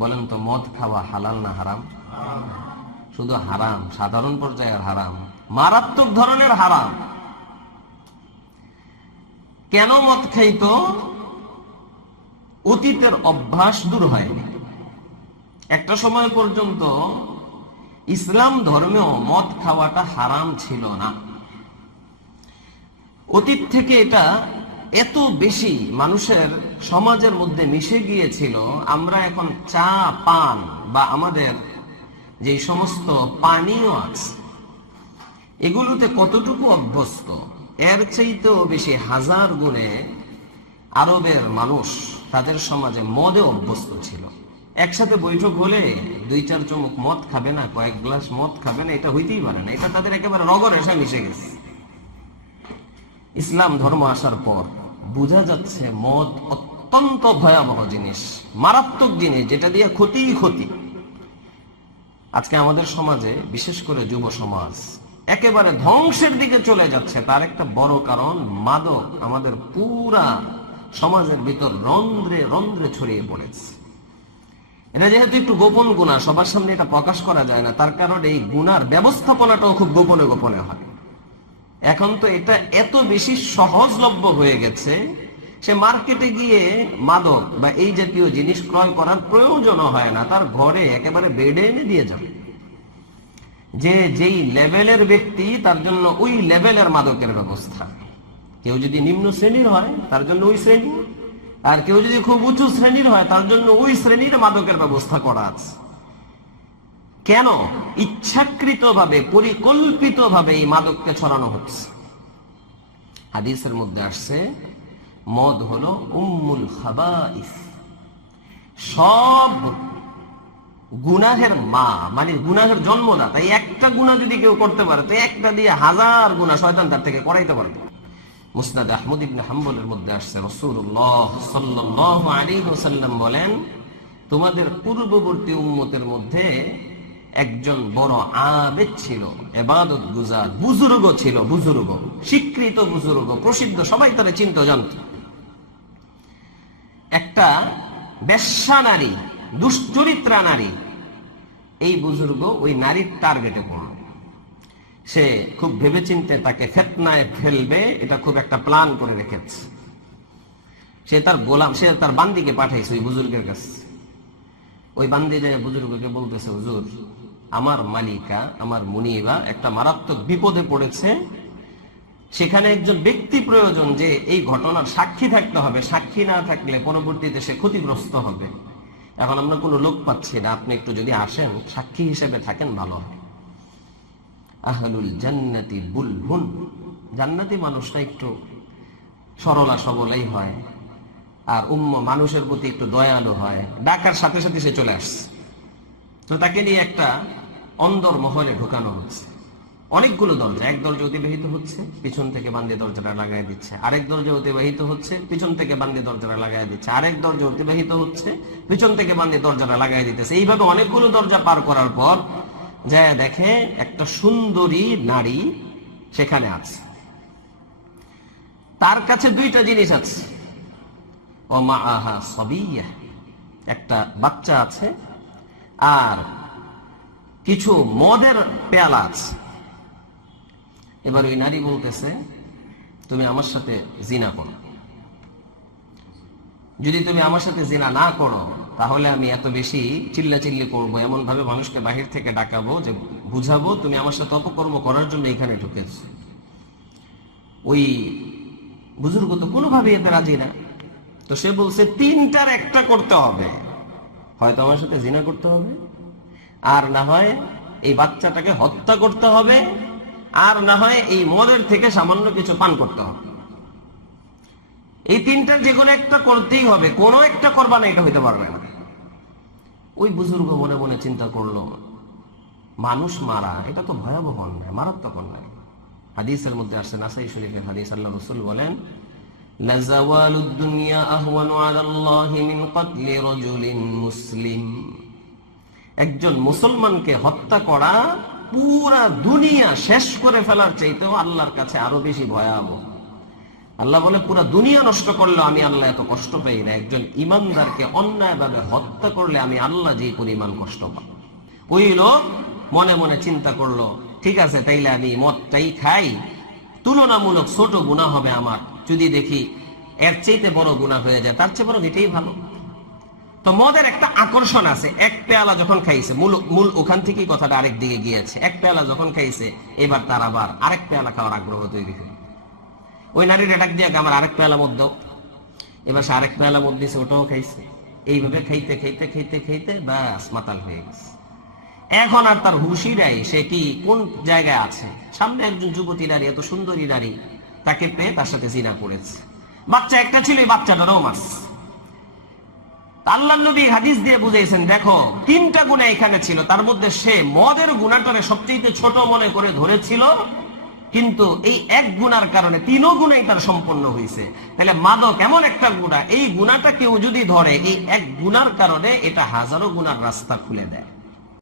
বলেন তো, মদ খাওয়া হালাল না হারাম? শুধু হারাম, সাধারণ পর্যায়ের হারাম, মারাত্মক ধরনের হারাম। কেন মদ খাইতো? অতীতের অভ্যাস দূর হয়নি। একটা সময় পর্যন্ত ইসলাম ধর্মেও মদ খাওয়াটা হারাম ছিল না। অতীত থেকে এটা এত বেশি মানুষের সমাজের মধ্যে মিশে গিয়েছিল, আমরা এখন চা পান বা আমাদের যে সমস্ত পানীয় আছে এগুলোতে কতটুকু অভ্যস্ত, এর চাইতেও বেশি হাজার গুণে আরবের মানুষ তাদের সমাজে মদে অভ্যস্ত ছিল। একসাথে বৈঠক হলে 2-4 চুমুক মদ খাবে না, কয়েক গ্লাস মদ খাবে না, এটা হইতেই পারে না। এটা তাদের একেবারে রগরে এসে মিশে গেছে। ইসলাম ধর্ম আসার পর বোঝা যাচ্ছে মদ অত্যন্ত ভয়াবহ জিনিস, মারাত্মক জিনিস, যেটা দিয়ে ক্ষতিই ক্ষতি। আজকে আমাদের সমাজে বিশেষ করে যুব সমাজ একেবারে ধ্বংসের দিকে চলে যাচ্ছে। তার একটা বড় কারণ মাদক আমাদের পুরা সমাজের ভিতর রন্ধ্রে রন্ধ্রে ছড়িয়ে পড়েছে। এটা যেহেতু একটু গোপন গুনাহ, সবার সামনে এটা প্রকাশ করা যায় না, তার কারণ এই গুনার ব্যবস্থাপনাটাও খুব গোপনে গোপনে হয়। এখন তো এটা এত বেশি সহজলভ্য হয়ে গেছে, সে মার্কেটে গিয়ে মাদক বা এই জাতীয় জিনিস ক্রয় করার প্রয়োজন হয় না, তার ঘরে একেবারে বেডে এনে দিয়ে যাবে। যে যেই লেভেলের ব্যক্তি তার জন্য ওই লেভেলের মাদকের ব্যবস্থা। কেউ যদি নিম্ন শ্রেণীর হয় তার জন্য ওই শ্রেণী, আর কেউ যদি খুব উঁচু শ্রেণীর হয় তার জন্য ওই শ্রেণীর মাদকের ব্যবস্থা করা আছে। কেন? ইচ্ছাকৃতভাবে পরিকল্পিতভাবে এই মাদককে ছড়ানো হচ্ছে। হাদিসের মধ্যে আসছে মদ হলো উম্মুল খাবাইস, সব গুনাহের মা, মানে গুনাহের জন্মদাতা। এই একটা গুনাহ যদি কেউ করতে পারে তো একটা দিয়ে হাজার গুনাহ শয়তান তার থেকে করাইতে পারবে। মুসনাদ আহমদ ইবনে হাম্বলের মধ্যে আসছে রাসূলুল্লাহ সাল্লাল্লাহু আলাইহি ওয়াসাল্লাম বলেন, তোমাদের পূর্ববর্তী উম্মতের মধ্যে একজন বড় আবেদ ছিল, ইবাদত গুজার বুজুর্গ ছিল, বুজুর্গ, স্বীকৃত বুজুর্গ, প্রসিদ্ধ, সবাই তারে চিনতো জানত। একটা বেশ্যা নারী, দুশ্চরিত্রা নারী, এই বুজুর্গ ওই নারীর টার্গেটে পড়ল। সে খুব ভেবেচিন্তে তাকে ফিতনায় ফেলবে, এটা খুব একটা প্ল্যান করে রেখেছে। সে তার গোলাম, সে তার বান্দিকে পাঠাইছে ওই বুজুর্গের কাছে। ওই বান্দি যায় বুজুর্গকে বলতেছে, হুজুর, আমার মালিকা, আমার মুনিবা একটা মারাত্মক বিপদে পড়েছে, সেখানে একজন ব্যক্তি প্রয়োজন যে এই ঘটনার সাক্ষী থাকতে হবে, সাক্ষী না থাকলে পরবর্তীতে সে ক্ষতিগ্রস্ত হবে। এখন আমরা কোনো লোক পাচ্ছি না, আপনি একটু যদি আসেন সাক্ষী হিসেবে থাকেন ভালো হয়। আহলুল জান্নাতি বুলহুন, জান্নাতি মানুষটা একটু সরলা সবলাই হয়, আর মানুষের প্রতি একটু দয়ালু হয়। ডাকার সাথে সাথে সে চলে আসছে। তো তাকে নিয়ে একটা অন্দর মহলে ঢোকানো হচ্ছে। অনেকগুলো দরজা, এক দরজা অতিবাহিত হচ্ছে, পিছন থেকে বান্দি দরজাটা লাগাই দিচ্ছে। আরেক দরজা অতিবাহিত হচ্ছে, পিছন থেকে বান্দি দরজাটা লাগাই দিচ্ছে। আরেক দরজা অতিবাহিত হচ্ছে, পিছন থেকে বান্দি দরজাটা লাগাই দিতেছে। এইভাবে অনেকগুলো দরজা পার করার পর যায় দেখে একটা সুন্দরী নারী সেখানে আছে। তার কাছে দুইটা জিনিস আছে, ও মা আহা সবিয়া, একটা বাচ্চা আছে, আর কিছু মদের পেয়ালা আছে। এবার ওই নারী বলতেছে, তুমি আমার সাথে জিনা করো, যদি তুমি আমার সাথে জিনা না করো তাহলে আমি এত বেশি চিল্লাচিল্লি করবো, এমন ভাবে মানুষকে বাহির থেকে ডাকাবো যে বুঝাবো তুমি আমার সাথে অপকর্ম করার জন্য এখানে ঢুকেছো। ওই বুজুর্গ তো কোনোভাবেই এতে রাজি না। তো সে বলছে, 3টার একটা করতে হবে, হয়তো আমার সাথে জিনা করতে হবে, আর না হয় এই বাচ্চাটাকে হত্যা করতে হবে, আর না হয় এই মদের থেকে সামান্য কিছু পান করতে হবে। এই 3টার যে কোনো একটা করতেই হবে, কোনো একটা করবা না, এটা হইতে পারবে না। ওই বুজুর্গ মনে মনে চিন্তা করলো, মানুষ মারা এটা তো ভয়াবহ অন্যায়, মারাত্মক অন্যায়। হাদিসের মধ্যে আসছে, নাসাই শরীফের হাদিস, আল্লাহ রাসূল বলেন, লাযাওয়ালুদ দুনিয়া আহওয়ানু আলাল্লাহি মিন কতলি রাজুলিন মুসলিম, একজন মুসলমানকে হত্যা করা পুরা দুনিয়া শেষ করে ফেলার চাইতেও আল্লাহর কাছে আরো বেশি ভয়াবহ। আল্লাহ বলে পুরো দুনিয়া নষ্ট করলে আমি আল্লাহ এত কষ্ট পাই না, একজন ইমানদারকে অন্যায়ভাবে হত্যা করলে আমি আল্লাহ যে পরিমাণ কষ্ট পাই। ওই লোক মনে মনে চিন্তা করলো, ঠিক আছে তাইলে আমি মদটাই খাই, তুলনামূলক ছোট গুনাহ হবে আমার, যদি দেখি এর চাইতে বড় গুনাহ হয়ে যায় তার চেয়ে বড় এটাই ভালো। তো মদের একটা আকর্ষণ আছে, এক পেয়ালা যখন খাইছে, মূল ওখান থেকেই কথাটা আরেক দিকে গিয়েছে। এক পেয়ালা যখন খাইছে, এবার তার আবার আরেক পেয়ালা খাওয়ার আগ্রহ তৈরি হয়। ওই নারীর ডাক দিয়ে আমার আরেক পেয়ালা মদ দাও, এবার সে আরেক পেয়ালা মদ দিয়েছে, ওটাও খাইছে। এইভাবে খাইতে খাইতে খাইতে খাইতে ব্যাস মাতাল হয়ে গেছে। এখন আর তার হুঁশই নাই, সে কি কোন জায়গায় আছে। সামনে একজন যুবতী নারী, এত সুন্দরী নারী, তাকে পেয়ে তার সাথে জিনা করেছে। বাচ্চা একটা ছিল, বাচ্চাটারও মাস। আল্লাহ নবী হাদিস দিয়ে বুঝাইছেন, দেখো তিনটা গুনাহ এখানে ছিল, তার মধ্যে সে মদের গুনাহটারে সবচেয়ে ছোট মনে করে ধরেছিল, কিন্তু এই এক গুনার কারণে তিনও গুনাই তার সম্পন্ন হয়েছে। তাহলে মাদক এমন একটা গুনাহ, এই গুনাহটা কেউ যদি ধরে, এই এক গুনার কারণে এটা হাজারো গুনার রাস্তা খুলে দেয়।